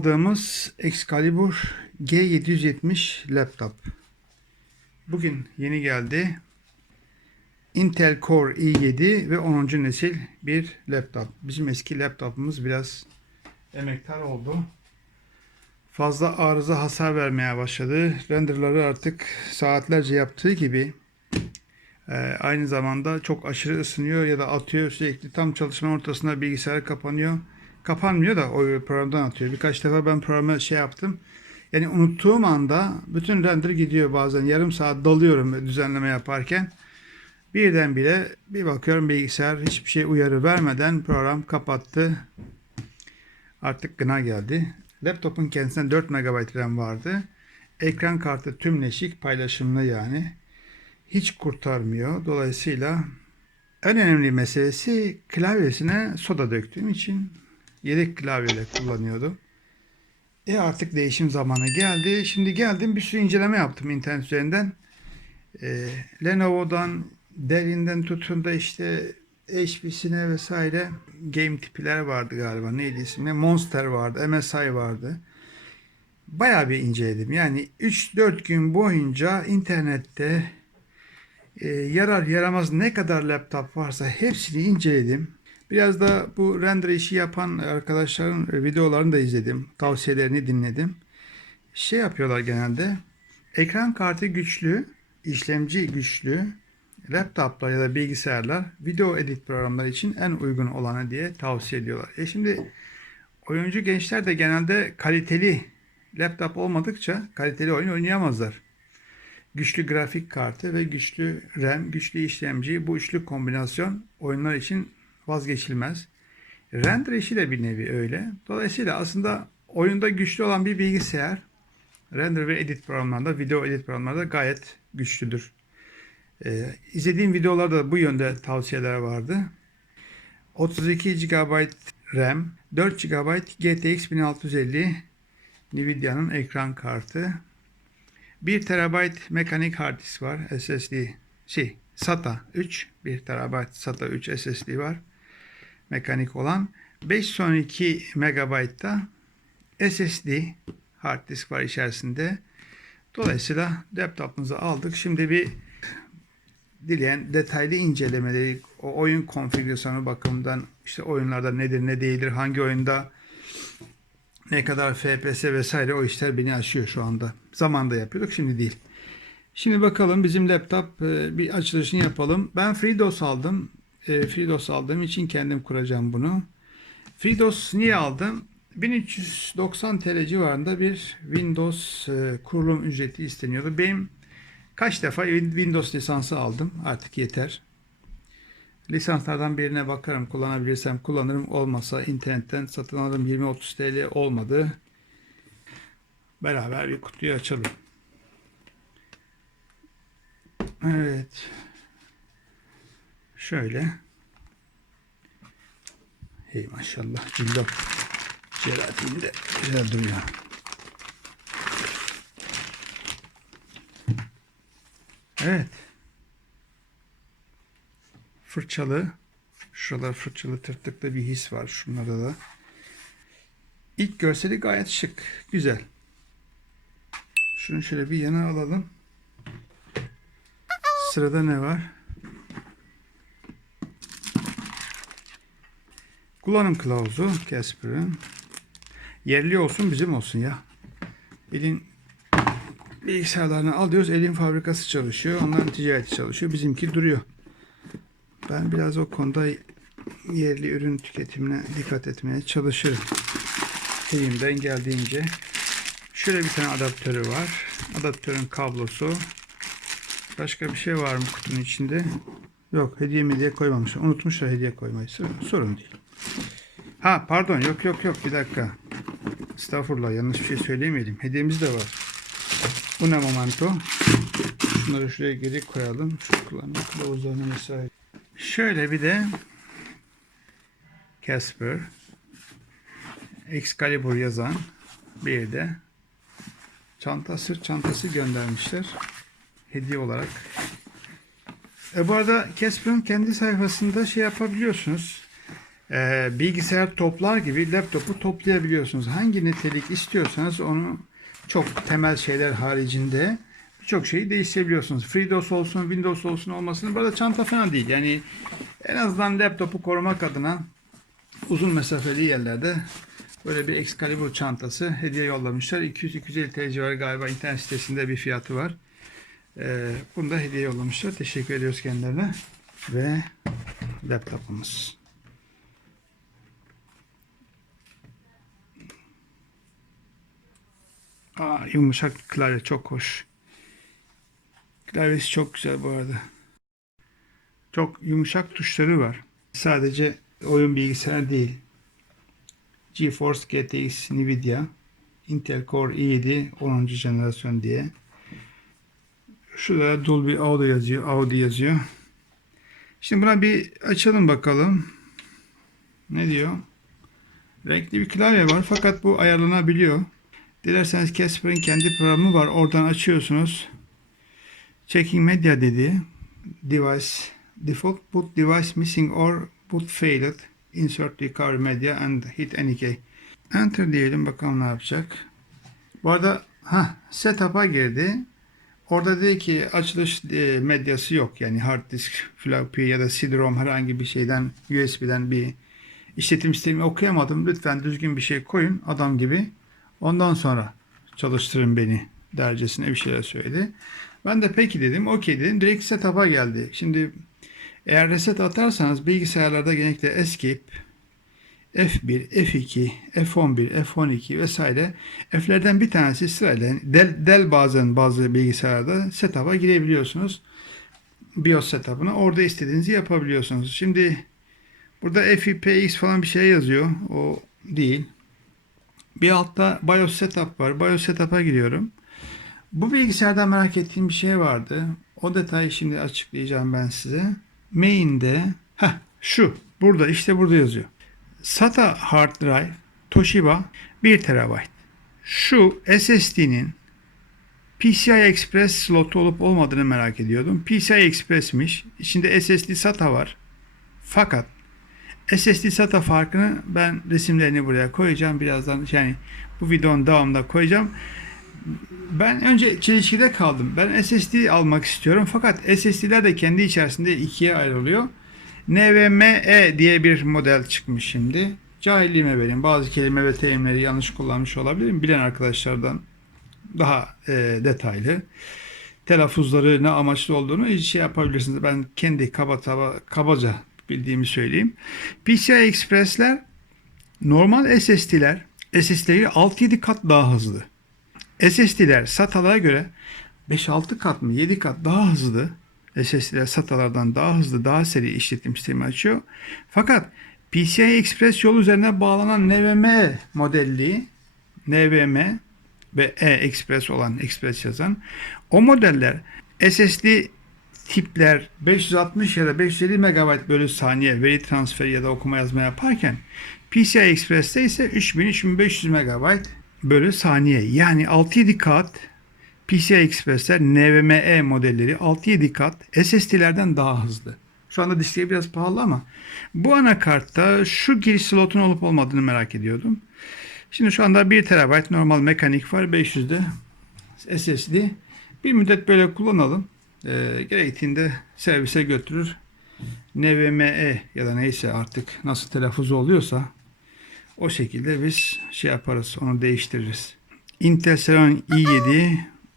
aldığımız Excalibur G770 laptop. Bugün yeni geldi. Intel Core i7 ve 10. nesil bir laptop. Bizim eski laptopumuz biraz emektar oldu. Fazla arıza hasar vermeye başladı. Renderları artık saatlerce yaptığı gibi e, aynı zamanda çok aşırı ısınıyor ya da atıyor sürekli tam çalışma ortasında bilgisayar kapanıyor. Kapanmıyor da o programdan atıyor. Birkaç defa ben programı şey yaptım. Yani unuttuğum anda bütün render gidiyor bazen. Yarım saat dalıyorum düzenleme yaparken. Birdenbire bir bakıyorum bilgisayar hiçbir şey uyarı vermeden program kapattı. Artık gına geldi. Laptopun kendisinden 4 MB RAM vardı. Ekran kartı tümleşik paylaşımlı yani. Hiç kurtarmıyor. Dolayısıyla en önemli meselesi klavyesine soda döktüğüm için yedek klavyeyle kullanıyordum. E artık değişim zamanı geldi. Şimdi geldim bir sürü inceleme yaptım internet üzerinden. E, Lenovo'dan, Dell'inden tutun da işte HP'sine vesaire game tipiler vardı galiba. Neydi ismi? Monster vardı, MSI vardı. Bayağı bir inceledim. Yani 3-4 gün boyunca internette e, yarar yaramaz ne kadar laptop varsa hepsini inceledim. Biraz da bu render işi yapan arkadaşların videolarını da izledim. Tavsiyelerini dinledim. Şey yapıyorlar genelde. Ekran kartı güçlü, işlemci güçlü, laptoplar ya da bilgisayarlar video edit programları için en uygun olanı diye tavsiye ediyorlar. E şimdi oyuncu gençler de genelde kaliteli laptop olmadıkça kaliteli oyun oynayamazlar. Güçlü grafik kartı ve güçlü RAM, güçlü işlemci bu üçlü kombinasyon oyunlar için vazgeçilmez. Render işi de bir nevi öyle. Dolayısıyla aslında oyunda güçlü olan bir bilgisayar render ve edit programlarında, video edit programlarında gayet güçlüdür. Ee, izlediğim videolarda bu yönde tavsiyeler vardı. 32 GB RAM, 4 GB GTX 1650 Nvidia'nın ekran kartı. 1 TB mekanik hard disk var. SSD şey SATA 3 1 TB SATA 3 SSD var. Mekanik olan 512 MB da SSD hard disk var içerisinde. Dolayısıyla laptopumuzu aldık. Şimdi bir dileyen detaylı incelemeleri, o oyun konfigürasyonu bakımından işte oyunlarda nedir ne değildir, hangi oyunda ne kadar FPS vesaire o işler beni aşıyor şu anda. Zamanda yapıyorduk şimdi değil. Şimdi bakalım bizim laptop e, bir açılışını yapalım. Ben FreeDOS aldım. E, FreeDOS aldığım için kendim kuracağım bunu. FreeDOS niye aldım? 1390 TL civarında bir Windows e, kurulum ücreti isteniyordu. Benim kaç defa Windows lisansı aldım. Artık yeter. Lisanslardan birine bakarım. Kullanabilirsem kullanırım. Olmasa internetten satın alırım. 20-30 TL olmadı. Beraber bir kutuyu açalım. Evet. Şöyle. Hey maşallah. Cillop. Jelatini de güzel duruyor. Evet. Fırçalı. Şuralar fırçalı tırtıklı bir his var. Şunlarda da. İlk görseli gayet şık. Güzel. Şunu şöyle bir yana alalım. Sırada ne var? Kullanım kılavuzu Casper'ın. Yerli olsun bizim olsun ya. Elin bilgisayarlarını alıyoruz. Elin fabrikası çalışıyor. Onların ticareti çalışıyor. Bizimki duruyor. Ben biraz o konuda yerli ürün tüketimine dikkat etmeye çalışırım. Elimden geldiğince. Şöyle bir tane adaptörü var. Adaptörün kablosu. Başka bir şey var mı kutunun içinde? Yok hediye hediye koymamışlar. Unutmuşlar hediye koymayı. Sorun değil. Ha pardon yok yok yok bir dakika. Estağfurullah yanlış bir şey söylemeyelim. Hediyemiz de var. Bu ne momento? Şunları şuraya geri koyalım. Şu kullanma kılavuzlarını vesaire. Şöyle bir de Casper Excalibur yazan bir de çanta sırt çantası göndermişler. Hediye olarak. E bu arada Casper'ın kendi sayfasında şey yapabiliyorsunuz. Ee, bilgisayar toplar gibi laptopu toplayabiliyorsunuz. Hangi nitelik istiyorsanız onu çok temel şeyler haricinde birçok şeyi değiştirebiliyorsunuz. FreeDOS olsun, Windows olsun olmasın. Burada çanta falan değil. Yani en azından laptopu korumak adına uzun mesafeli yerlerde böyle bir Excalibur çantası hediye yollamışlar. 200-250 TL civarı galiba internet sitesinde bir fiyatı var. Ee, bunu da hediye yollamışlar. Teşekkür ediyoruz kendilerine. Ve laptopumuz. Aa, yumuşak klavye çok hoş. Klavyesi çok güzel bu arada. Çok yumuşak tuşları var. Sadece oyun bilgisayar değil. GeForce GTX Nvidia Intel Core i7 10. jenerasyon diye. Şurada Dolby Audio yazıyor. Audio yazıyor. Şimdi buna bir açalım bakalım. Ne diyor? Renkli bir klavye var fakat bu ayarlanabiliyor. Dilerseniz Casper'ın kendi programı var. Oradan açıyorsunuz. Checking media dedi. Device default boot device missing or boot failed. Insert recover media and hit any key. Enter diyelim bakalım ne yapacak. Bu arada ha setup'a girdi. Orada dedi ki açılış e, medyası yok. Yani hard disk, floppy ya da CD-ROM herhangi bir şeyden USB'den bir işletim sistemi okuyamadım. Lütfen düzgün bir şey koyun adam gibi. Ondan sonra çalıştırın beni dercesine bir şeyler söyledi. Ben de peki dedim. Okey dedim. Direkt setup'a geldi. Şimdi eğer reset atarsanız bilgisayarlarda genellikle escape F1, F2, F11, F12 vesaire F'lerden bir tanesi sırayla del, del bazen bazı bilgisayarda setup'a girebiliyorsunuz. BIOS setup'ına orada istediğinizi yapabiliyorsunuz. Şimdi burada FIPX falan bir şey yazıyor. O değil. Bir altta BIOS setup var. BIOS setup'a giriyorum. Bu bilgisayarda merak ettiğim bir şey vardı. O detayı şimdi açıklayacağım ben size. Main'de heh, şu burada işte burada yazıyor. SATA hard drive Toshiba 1 TB. Şu SSD'nin PCI Express slotu olup olmadığını merak ediyordum. PCI Express'miş. İçinde SSD SATA var. Fakat SSD SATA farkını ben resimlerini buraya koyacağım. Birazdan yani bu videonun devamında koyacağım. Ben önce çelişkide kaldım. Ben SSD almak istiyorum. Fakat SSD'ler de kendi içerisinde ikiye ayrılıyor. NVMe diye bir model çıkmış şimdi. Cahilliğime benim. Bazı kelime ve terimleri yanlış kullanmış olabilirim. Bilen arkadaşlardan daha e, detaylı telaffuzları ne amaçlı olduğunu şey yapabilirsiniz. Ben kendi kaba taba, kabaca bildiğimi söyleyeyim. PCI Express'ler normal SSD'ler SSD'leri 6-7 kat daha hızlı. SSD'ler SATA'lara göre 5-6 kat mı 7 kat daha hızlı SSD'ler SATA'lardan daha hızlı daha seri işletim sistemi açıyor. Fakat PCI Express yol üzerine bağlanan NVMe modelli NVMe ve E Express olan Express yazan o modeller SSD tipler 560 ya da 550 MB bölü saniye veri transferi ya da okuma yazma yaparken PCI Express'te ise 3000-3500 MB bölü saniye yani 6-7 kat PCI Express'ler NVMe modelleri 6-7 kat SSD'lerden daha hızlı. Şu anda diskleri biraz pahalı ama bu anakartta şu giriş slotun olup olmadığını merak ediyordum. Şimdi şu anda 1 TB normal mekanik var. 500'de SSD. Bir müddet böyle kullanalım. E, gerektiğinde servise götürür. NVMe ya da neyse artık nasıl telaffuz oluyorsa o şekilde biz şey yaparız. Onu değiştiririz. Intel Celeron i7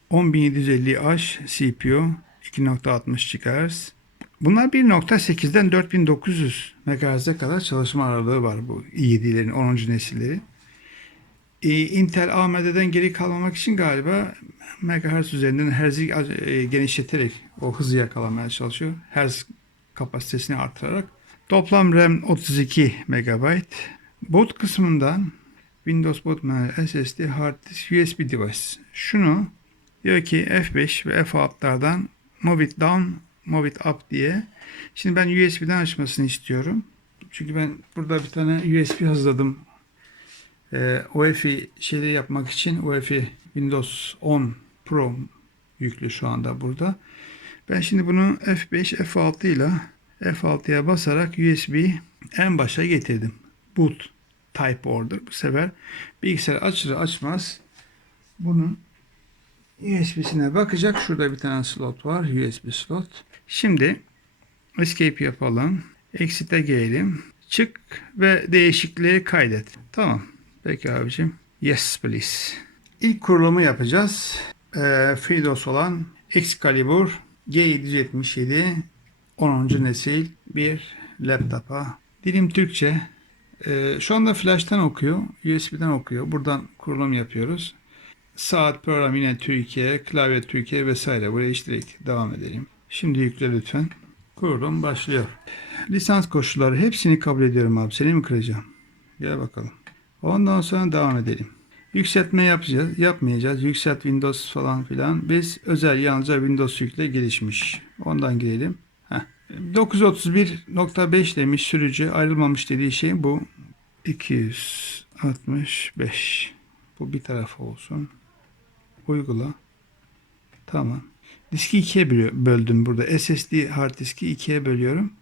10750H CPU 2.60 GHz. Bunlar 1.8'den 4900 MHz'e kadar çalışma aralığı var bu i7'lerin 10. nesilleri. Ee, Intel AMD'den geri kalmamak için galiba megahertz üzerinden herzi e, genişleterek o hızı yakalamaya çalışıyor. Hertz kapasitesini artırarak. Toplam RAM 32 MB. Boot kısmından Windows Boot Manager SSD Hard Disk USB Device. Şunu diyor ki F5 ve F6'lardan Move it down, move it up diye. Şimdi ben USB'den açmasını istiyorum. Çünkü ben burada bir tane USB hazırladım e, UEFI şeyleri yapmak için UEFI Windows 10 Pro yüklü şu anda burada. Ben şimdi bunu F5, F6 ile F6'ya basarak USB en başa getirdim. Boot type order. Bu sefer bilgisayar açır açmaz bunun USB'sine bakacak. Şurada bir tane slot var. USB slot. Şimdi escape yapalım. Exit'e gelelim. Çık ve değişiklikleri kaydet. Tamam. Peki abicim. Yes please. İlk kurulumu yapacağız. Ee, FreeDOS olan Excalibur G777 10. nesil bir laptopa. Dilim Türkçe. Ee, şu anda flash'tan okuyor. USB'den okuyor. Buradan kurulum yapıyoruz. Saat program yine Türkiye, klavye Türkiye vesaire. Buraya hiç direkt devam edelim. Şimdi yükle lütfen. Kurulum başlıyor. Lisans koşulları hepsini kabul ediyorum abi. Seni mi kıracağım? Gel bakalım. Ondan sonra devam edelim. Yükseltme yapacağız, yapmayacağız. Yükselt Windows falan filan. Biz özel yalnızca Windows yükle gelişmiş. Ondan girelim. Heh. 931.5 demiş sürücü ayrılmamış dediği şey bu. 265. Bu bir tarafı olsun. Uygula. Tamam. Diski ikiye böldüm burada. SSD hard diski ikiye bölüyorum.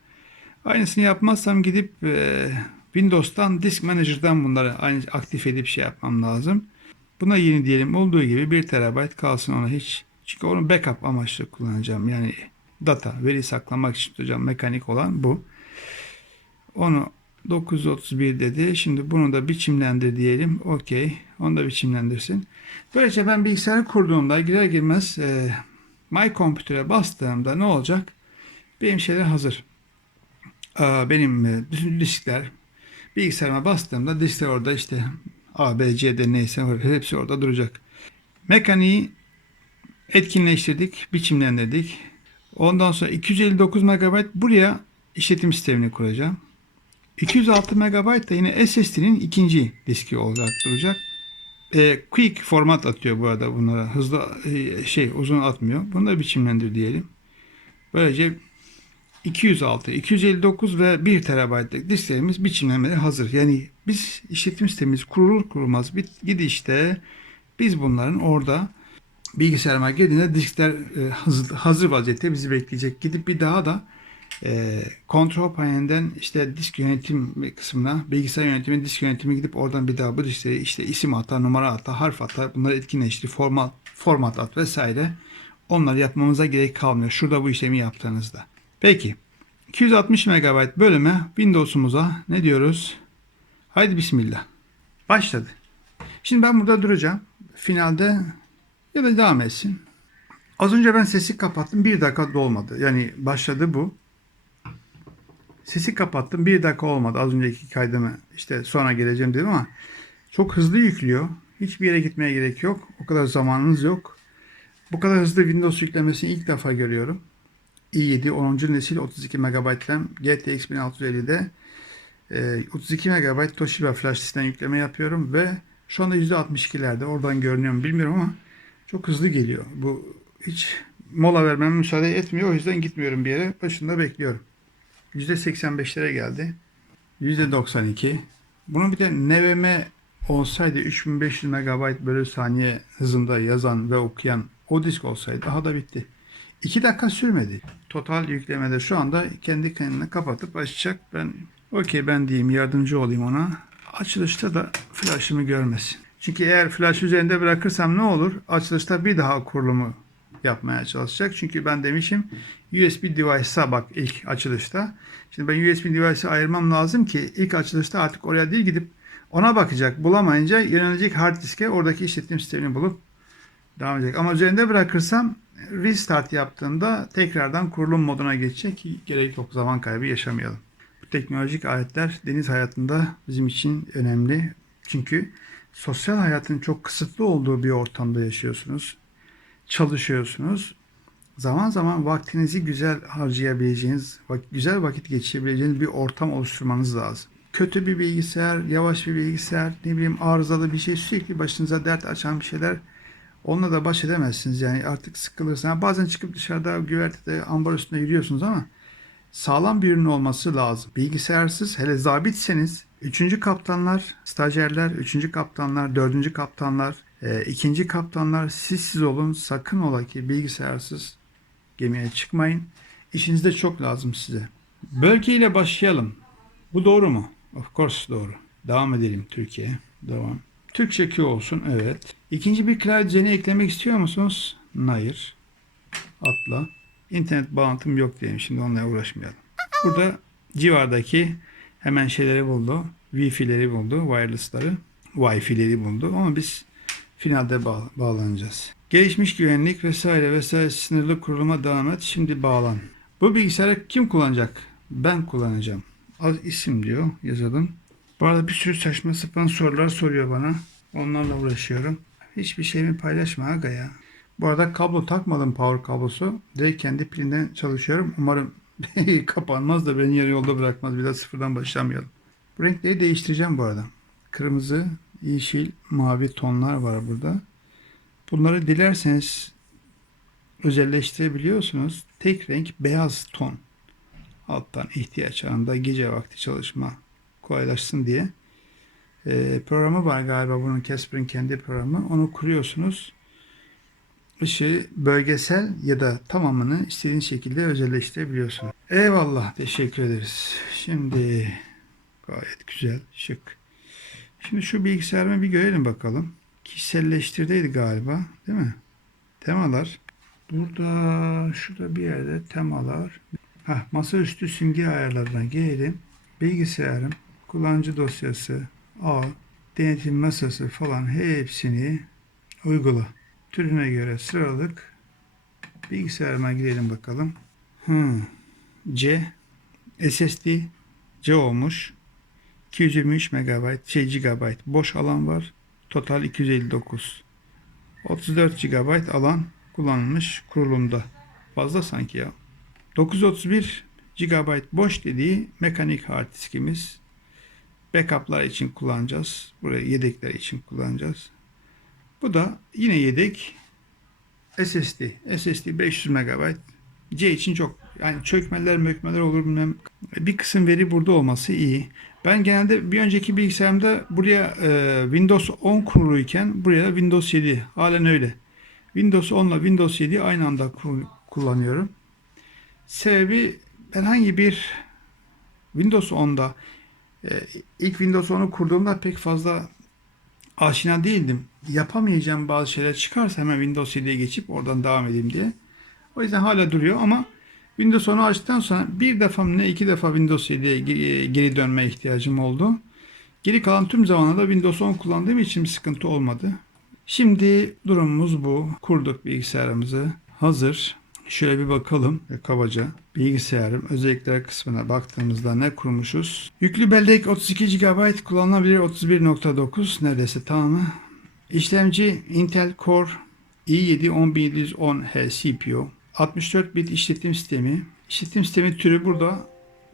Aynısını yapmazsam gidip e, Windows'tan Disk Manager'dan bunları aynı aktif edip şey yapmam lazım. Buna yeni diyelim olduğu gibi 1 TB kalsın ona hiç. Çünkü onu backup amaçlı kullanacağım. Yani data, veri saklamak için tutacağım mekanik olan bu. Onu 931 dedi. Şimdi bunu da biçimlendir diyelim. Okey. Onu da biçimlendirsin. Böylece ben bilgisayarı kurduğumda girer girmez e, My Computer'e bastığımda ne olacak? Benim şeyler hazır. Aa, benim e, bütün diskler bilgisayarıma bastığımda diskler orada işte A, B, C, D neyse hepsi orada duracak. Mekaniği etkinleştirdik, biçimlendirdik. Ondan sonra 259 MB buraya işletim sistemini kuracağım. 206 MB da yine SSD'nin ikinci diski olarak duracak. E, quick format atıyor bu arada bunlara. Hızlı e, şey uzun atmıyor. Bunu da biçimlendir diyelim. Böylece 206, 259 ve 1 TB'lık disklerimiz biçimlenmeye hazır. Yani biz işletim sistemimiz kurulur kurulmaz bir gidişte biz bunların orada bilgisayarıma girdiğinde diskler e, hazır, hazır vaziyette bizi bekleyecek. Gidip bir daha da e, kontrol panelinden işte disk yönetim kısmına bilgisayar yönetimi disk yönetimi gidip oradan bir daha bu diskleri işte isim ata, numara ata, harf ata bunları etkinleştir, format, format at vesaire onları yapmamıza gerek kalmıyor. Şurada bu işlemi yaptığınızda. Peki 260 MB bölüme Windows'umuza ne diyoruz? Haydi bismillah. Başladı. Şimdi ben burada duracağım. Finalde ya da devam etsin. Az önce ben sesi kapattım. Bir dakika dolmadı. Yani başladı bu. Sesi kapattım. Bir dakika olmadı. Az önceki kaydımı işte sonra geleceğim dedim ama çok hızlı yüklüyor. Hiçbir yere gitmeye gerek yok. O kadar zamanınız yok. Bu kadar hızlı Windows yüklemesini ilk defa görüyorum. İ7 10. nesil 32 MB RAM GTX 1650'de e, 32 MB Toshiba flash sistem yükleme yapıyorum ve şu anda %62'lerde oradan görünüyor mu bilmiyorum ama çok hızlı geliyor. Bu hiç mola vermeme müsaade etmiyor. O yüzden gitmiyorum bir yere. Başında bekliyorum. %85'lere geldi. %92. Bunun bir de NVMe olsaydı 3500 MB bölü saniye hızında yazan ve okuyan o disk olsaydı daha da bitti. 2 dakika sürmedi. Total yüklemede şu anda kendi kendine kapatıp açacak. Ben okey ben diyeyim yardımcı olayım ona. Açılışta da flash'ımı görmesin. Çünkü eğer flash üzerinde bırakırsam ne olur? Açılışta bir daha kurulumu yapmaya çalışacak. Çünkü ben demişim USB device'a bak ilk açılışta. Şimdi ben USB device'ı ayırmam lazım ki ilk açılışta artık oraya değil gidip ona bakacak. Bulamayınca yönelecek hard diske oradaki işletim sistemini bulup devam edecek. Ama üzerinde bırakırsam restart yaptığında tekrardan kurulum moduna geçecek. Gerek yok zaman kaybı yaşamayalım. Bu teknolojik aletler deniz hayatında bizim için önemli. Çünkü sosyal hayatın çok kısıtlı olduğu bir ortamda yaşıyorsunuz. Çalışıyorsunuz. Zaman zaman vaktinizi güzel harcayabileceğiniz, güzel vakit geçirebileceğiniz bir ortam oluşturmanız lazım. Kötü bir bilgisayar, yavaş bir bilgisayar, ne bileyim arızalı bir şey sürekli başınıza dert açan bir şeyler Onunla da baş edemezsiniz yani artık sıkılırsınız. Yani bazen çıkıp dışarıda güvertede ambar üstünde yürüyorsunuz ama sağlam bir ürün olması lazım. Bilgisayarsız hele zabitseniz üçüncü kaptanlar, stajyerler, üçüncü kaptanlar, dördüncü kaptanlar, e, ikinci kaptanlar siz siz olun. Sakın ola ki bilgisayarsız gemiye çıkmayın. İşiniz de çok lazım size. Bölge ile başlayalım. Bu doğru mu? Of course doğru. Devam edelim Türkiye. Devam. Türkçe Q olsun. Evet. İkinci bir klavye düzeni eklemek istiyor musunuz? Hayır. Atla. İnternet bağlantım yok diyelim. Şimdi onunla uğraşmayalım. Burada civardaki hemen şeyleri buldu. Wi-Fi'leri buldu. Wireless'ları. Wi-Fi'leri buldu. Ama biz finalde bağ- bağlanacağız. Gelişmiş güvenlik vesaire vesaire sınırlı kuruluma devam et. Şimdi bağlan. Bu bilgisayarı kim kullanacak? Ben kullanacağım. Az isim diyor yazalım. Bu arada bir sürü saçma sapan sorular soruyor bana. Onlarla uğraşıyorum. Hiçbir şeyimi paylaşma aga ya. Bu arada kablo takmadım power kablosu. Direkt kendi pilinden çalışıyorum. Umarım kapanmaz da beni yarı yolda bırakmaz. Bir daha sıfırdan başlamayalım. Bu renkleri değiştireceğim bu arada. Kırmızı, yeşil, mavi tonlar var burada. Bunları dilerseniz özelleştirebiliyorsunuz. Tek renk beyaz ton. Alttan ihtiyaç anında gece vakti çalışma kolaylaşsın diye. Ee, programı var galiba bunun Casper'ın kendi programı. Onu kuruyorsunuz. Işığı bölgesel ya da tamamını istediğiniz şekilde özelleştirebiliyorsunuz. Eyvallah. Teşekkür ederiz. Şimdi gayet güzel. Şık. Şimdi şu bilgisayarımı bir görelim bakalım. Kişiselleştirdeydi galiba. Değil mi? Temalar. Burada şurada bir yerde temalar. Hah, masaüstü simge ayarlarına gelelim. Bilgisayarım, kullanıcı dosyası, al, denetim masası falan hepsini uygula. Türüne göre sıralık. Bilgisayarıma girelim bakalım. Hmm. C SSD C olmuş. 223 MB, şey GB boş alan var. Total 259. 34 GB alan kullanılmış kurulumda. Fazla sanki ya. 931 GB boş dediği mekanik hard diskimiz. Backup'lar için kullanacağız. Buraya yedekler için kullanacağız. Bu da yine yedek SSD. SSD 500 MB. C için çok yani çökmeler mökmeler olur bilmem. Bir kısım veri burada olması iyi. Ben genelde bir önceki bilgisayarımda buraya e, Windows 10 kuruluyken buraya Windows 7 halen öyle. Windows 10 ile Windows 7 aynı anda kullanıyorum. Sebebi herhangi bir Windows 10'da e, ilk Windows 10'u kurduğumda pek fazla aşina değildim. Yapamayacağım bazı şeyler çıkarsa hemen Windows 7'ye geçip oradan devam edeyim diye. O yüzden hala duruyor ama Windows 10'u açtıktan sonra bir defa ne iki defa Windows 7'ye geri, geri dönme ihtiyacım oldu. Geri kalan tüm zamanlarda Windows 10 kullandığım için bir sıkıntı olmadı. Şimdi durumumuz bu. Kurduk bilgisayarımızı. Hazır. Şöyle bir bakalım e, kabaca. Bilgisayarım özellikler kısmına baktığımızda ne kurmuşuz? Yüklü bellek 32 GB kullanılabilir 31.9 neredeyse tamamı. İşlemci Intel Core i7 10710H CPU. 64 bit işletim sistemi. İşletim sistemi türü burada.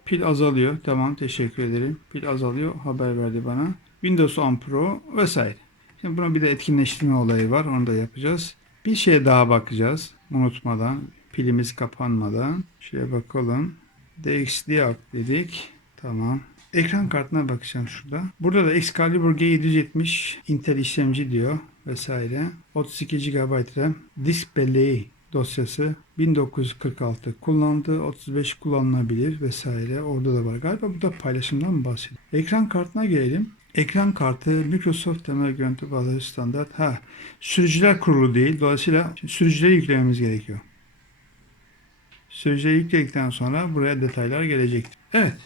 Pil azalıyor. Tamam teşekkür ederim. Pil azalıyor. Haber verdi bana. Windows 10 Pro vesaire. Şimdi bunun bir de etkinleştirme olayı var. Onu da yapacağız. Bir şeye daha bakacağız. Unutmadan. Pilimiz kapanmadan. Şuraya bakalım. DXD dedik. Tamam. Ekran kartına bakacağım şurada. Burada da Excalibur G770 Intel işlemci diyor vesaire. 32 GB RAM. Disk belleği dosyası 1946 kullandı, 35 kullanılabilir vesaire. Orada da var. Galiba burada paylaşımdan mı bahsediyor? Ekran kartına gelelim. Ekran kartı Microsoft temel görüntü bağlayıcı standart. Ha, sürücüler kurulu değil. Dolayısıyla sürücüleri yüklememiz gerekiyor. Sürücüleri yükledikten sonra buraya detaylar gelecektir. Evet.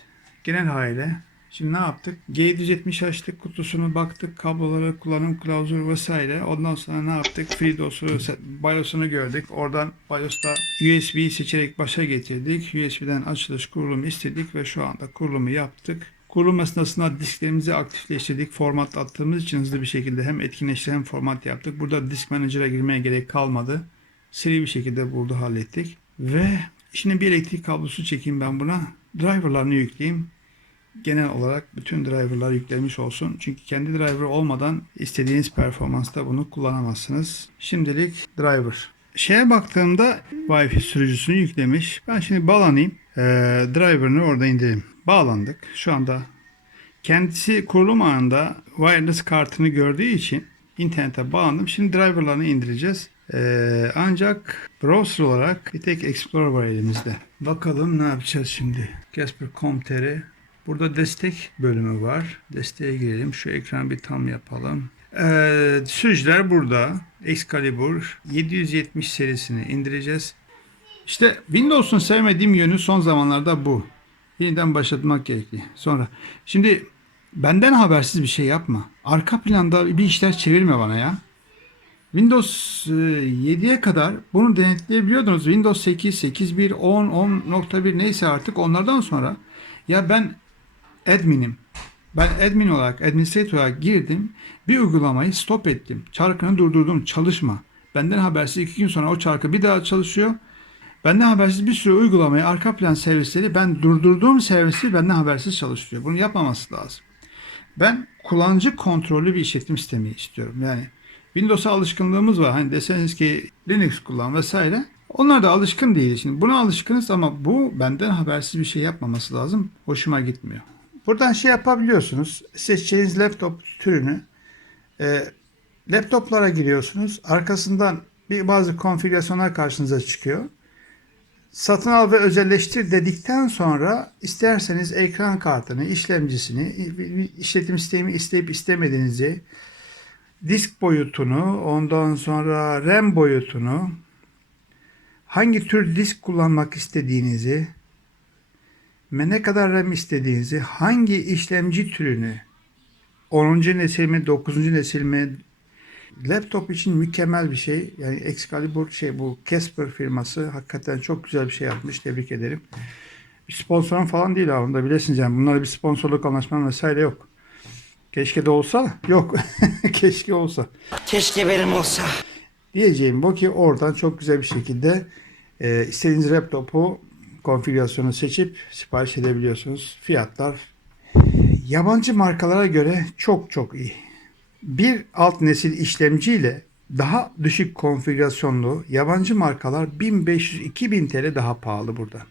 Genel haliyle Şimdi ne yaptık? G770 açtık kutusunu baktık kabloları kullanım kılavuzu vesaire. Ondan sonra ne yaptık? FreeDOS'u BIOS'unu gördük. Oradan BIOS'ta USB'yi seçerek başa getirdik. USB'den açılış kurulumu istedik ve şu anda kurulumu yaptık. Kurulum esnasında disklerimizi aktifleştirdik. Format attığımız için hızlı bir şekilde hem etkinleştirdik hem format yaptık. Burada disk manager'a girmeye gerek kalmadı. Seri bir şekilde burada hallettik. Ve şimdi bir elektrik kablosu çekeyim ben buna. Driver'larını yükleyeyim genel olarak bütün driverlar yüklenmiş olsun. Çünkü kendi driver olmadan istediğiniz performansta bunu kullanamazsınız. Şimdilik driver. Şeye baktığımda Wi-Fi sürücüsünü yüklemiş. Ben şimdi bağlanayım. Ee, driver'ını orada indireyim. Bağlandık. Şu anda kendisi kurulum anında wireless kartını gördüğü için internete bağlandım. Şimdi driver'larını indireceğiz. Ee, ancak browser olarak bir tek Explorer var elimizde. Bakalım ne yapacağız şimdi. Casper.com.tr Burada destek bölümü var. Desteğe girelim. Şu ekranı bir tam yapalım. Ee, sürücüler burada. Excalibur 770 serisini indireceğiz. İşte Windows'un sevmediğim yönü son zamanlarda bu. Yeniden başlatmak gerekli. Sonra şimdi benden habersiz bir şey yapma. Arka planda bir işler çevirme bana ya. Windows e, 7'ye kadar bunu denetleyebiliyordunuz. Windows 8, 8.1, 10, 10.1 neyse artık onlardan sonra ya ben adminim. Ben admin olarak, administrator olarak girdim. Bir uygulamayı stop ettim. Çarkını durdurdum. Çalışma. Benden habersiz iki gün sonra o çarkı bir daha çalışıyor. Benden habersiz bir sürü uygulamayı, arka plan servisleri ben durdurduğum servisi benden habersiz çalıştırıyor. Bunu yapmaması lazım. Ben kullanıcı kontrollü bir işletim sistemi istiyorum. Yani Windows'a alışkınlığımız var. Hani deseniz ki Linux kullan vesaire. Onlar da alışkın değil. Şimdi buna alışkınız ama bu benden habersiz bir şey yapmaması lazım. Hoşuma gitmiyor. Buradan şey yapabiliyorsunuz. Seçeceğiniz laptop türünü e, laptoplara giriyorsunuz. Arkasından bir bazı konfigürasyonlar karşınıza çıkıyor. Satın al ve özelleştir dedikten sonra isterseniz ekran kartını, işlemcisini, işletim sistemi isteyip istemediğinizi, disk boyutunu, ondan sonra RAM boyutunu, hangi tür disk kullanmak istediğinizi, ve ne kadar RAM istediğinizi, hangi işlemci türünü, 10. nesil mi, 9. nesil mi, laptop için mükemmel bir şey. Yani Excalibur şey bu Casper firması hakikaten çok güzel bir şey yapmış. Tebrik ederim. Bir sponsorum falan değil aslında bilirsiniz yani bunlarda bir sponsorluk anlaşmam vesaire yok. Keşke de olsa yok. Keşke olsa. Keşke benim olsa. Diyeceğim bu ki oradan çok güzel bir şekilde e, istediğiniz laptopu konfigürasyonu seçip sipariş edebiliyorsunuz. Fiyatlar yabancı markalara göre çok çok iyi. Bir alt nesil işlemciyle daha düşük konfigürasyonlu yabancı markalar 1500-2000 TL daha pahalı burada.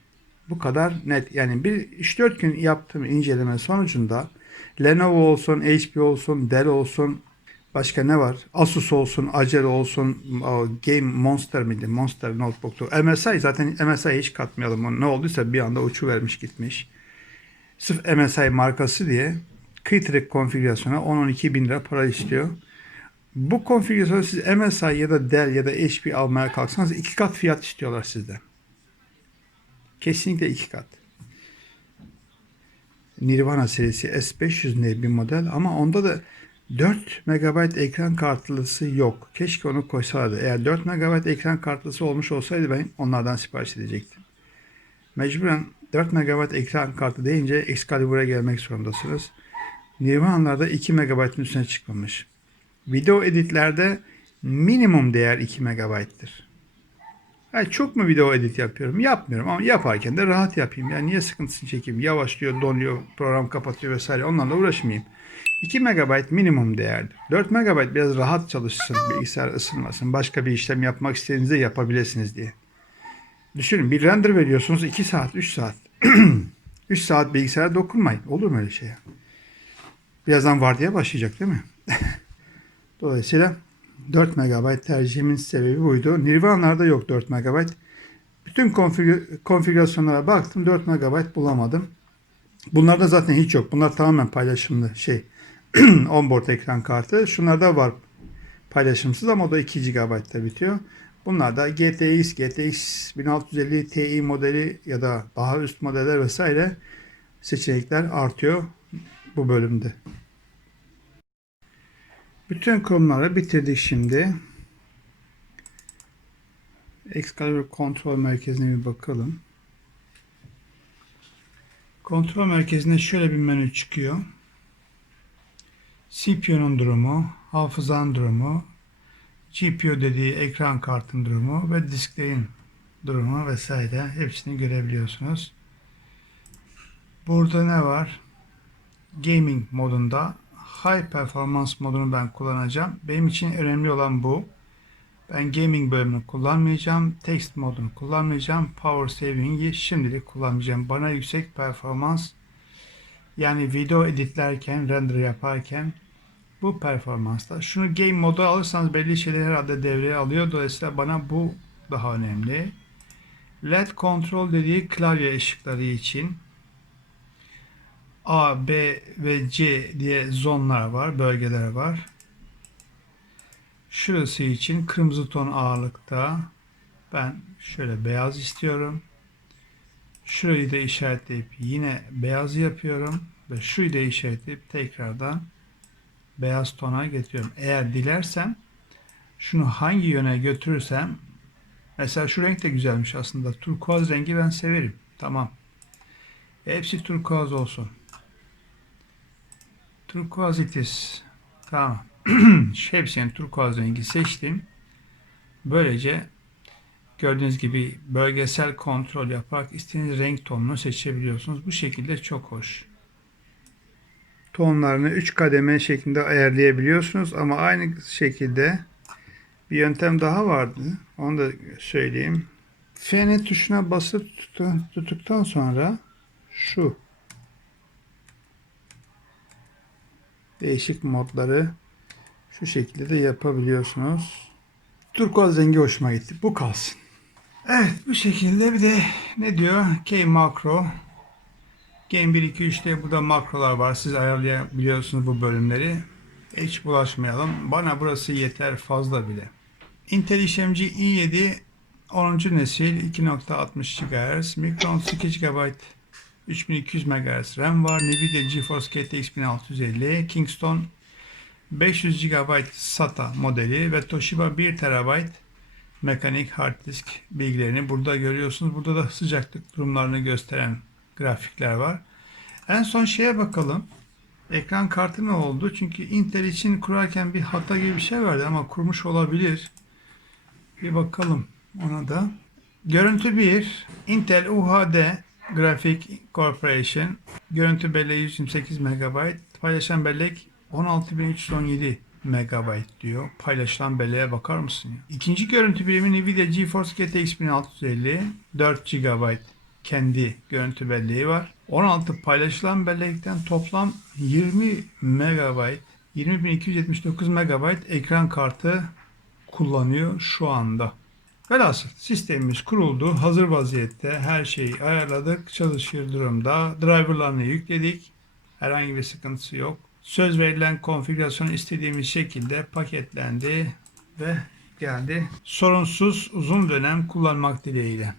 Bu kadar net. Yani bir 3-4 gün yaptığım inceleme sonucunda Lenovo olsun, HP olsun, Dell olsun, başka ne var? Asus olsun, Acer olsun, Game Monster miydi? Monster Notebook'tu. MSI zaten MSI hiç katmayalım. Ne olduysa bir anda uçu vermiş gitmiş. Sırf MSI markası diye kıytırık konfigürasyona 10-12 bin lira para istiyor. Bu konfigürasyonu siz MSI ya da Dell ya da HP almaya kalksanız iki kat fiyat istiyorlar sizden. Kesinlikle iki kat. Nirvana serisi S500 diye bir model ama onda da 4 MB ekran kartlısı yok. Keşke onu koysaydı. Eğer 4 MB ekran kartlısı olmuş olsaydı ben onlardan sipariş edecektim. Mecburen 4 MB ekran kartı deyince Excalibur'a gelmek zorundasınız. Nirvana'larda 2 MB'ın üstüne çıkmamış. Video editlerde minimum değer 2 MB'tır. Yani çok mu video edit yapıyorum? Yapmıyorum ama yaparken de rahat yapayım. Yani niye sıkıntısını çekeyim? Yavaşlıyor, donuyor, program kapatıyor vesaire. Onlarla uğraşmayayım. 2 MB minimum değerdir. 4 MB biraz rahat çalışsın, bilgisayar ısınmasın. Başka bir işlem yapmak istediğinizde yapabilirsiniz diye. Düşünün bir render veriyorsunuz 2 saat, 3 saat. 3 saat bilgisayara dokunmayın. Olur mu öyle şey? Birazdan vardiya başlayacak değil mi? Dolayısıyla 4 MB tercihimin sebebi buydu. Nirvana'larda yok 4 MB. Bütün konfigü- konfigürasyonlara baktım 4 MB bulamadım. Bunlarda zaten hiç yok. Bunlar tamamen paylaşımlı şey. onboard ekran kartı. Şunlarda var paylaşımsız ama o da 2 GB'da bitiyor. Bunlar da GTX, GTX 1650 Ti modeli ya da daha üst modeller vesaire seçenekler artıyor bu bölümde. Bütün konuları bitirdik şimdi. Excalibur kontrol merkezine bir bakalım. Kontrol merkezinde şöyle bir menü çıkıyor. CPU'nun durumu, hafızanın durumu, GPU dediği ekran kartın durumu ve disklerin durumu vesaire hepsini görebiliyorsunuz. Burada ne var? Gaming modunda High Performance modunu ben kullanacağım. Benim için önemli olan bu. Ben gaming bölümünü kullanmayacağım. Text modunu kullanmayacağım. Power Saving'i şimdilik kullanmayacağım. Bana yüksek performans yani video editlerken, render yaparken Bu performansta. Şunu game modu alırsanız belli şeyleri herhalde devreye alıyor. Dolayısıyla bana bu daha önemli. LED kontrol dediği klavye ışıkları için A, B ve C diye zonlar var, bölgeler var. Şurası için kırmızı ton ağırlıkta. Ben şöyle beyaz istiyorum. Şurayı da işaretleyip yine beyaz yapıyorum. Ve şurayı da işaretleyip tekrardan beyaz tona getiriyorum. Eğer dilersem şunu hangi yöne götürürsem mesela şu renk de güzelmiş aslında. Turkuaz rengi ben severim. Tamam. Hepsi turkuaz olsun. Turkuazitis. Tamam. Hepsini turkuaz rengi seçtim. Böylece gördüğünüz gibi bölgesel kontrol yaparak istediğiniz renk tonunu seçebiliyorsunuz. Bu şekilde çok hoş. Tonlarını 3 kademe şeklinde ayarlayabiliyorsunuz ama aynı şekilde bir yöntem daha vardı. Onu da söyleyeyim. Fn tuşuna basıp tutu- tuttuktan sonra şu değişik modları şu şekilde de yapabiliyorsunuz. Turkuaz rengi hoşuma gitti. Bu kalsın. Evet bu şekilde bir de ne diyor? K makro. Game 1, 2, 3'te burada makrolar var. Siz ayarlayabiliyorsunuz bu bölümleri. Hiç bulaşmayalım. Bana burası yeter fazla bile. Intel işlemci i7 10. nesil 2.60 GHz, Micron 2 GB 3200 MHz RAM var. Nvidia GeForce GTX 1650, Kingston 500 GB SATA modeli ve Toshiba 1 TB mekanik hard disk bilgilerini burada görüyorsunuz. Burada da sıcaklık durumlarını gösteren grafikler var. En son şeye bakalım. Ekran kartı ne oldu? Çünkü Intel için kurarken bir hata gibi bir şey verdi ama kurmuş olabilir. Bir bakalım ona da. Görüntü 1. Intel UHD Graphic Corporation. Görüntü belleği 128 MB. Paylaşan bellek 16317 MB diyor. Paylaşılan belleğe bakar mısın? ya? İkinci görüntü birimi Nvidia GeForce GTX 1650. 4 GB kendi görüntü belleği var. 16 paylaşılan bellekten toplam 20 MB 20279 MB ekran kartı kullanıyor şu anda. Velhasıl sistemimiz kuruldu. Hazır vaziyette her şeyi ayarladık. Çalışır durumda. Driverlarını yükledik. Herhangi bir sıkıntısı yok. Söz verilen konfigürasyon istediğimiz şekilde paketlendi ve geldi. Sorunsuz uzun dönem kullanmak dileğiyle.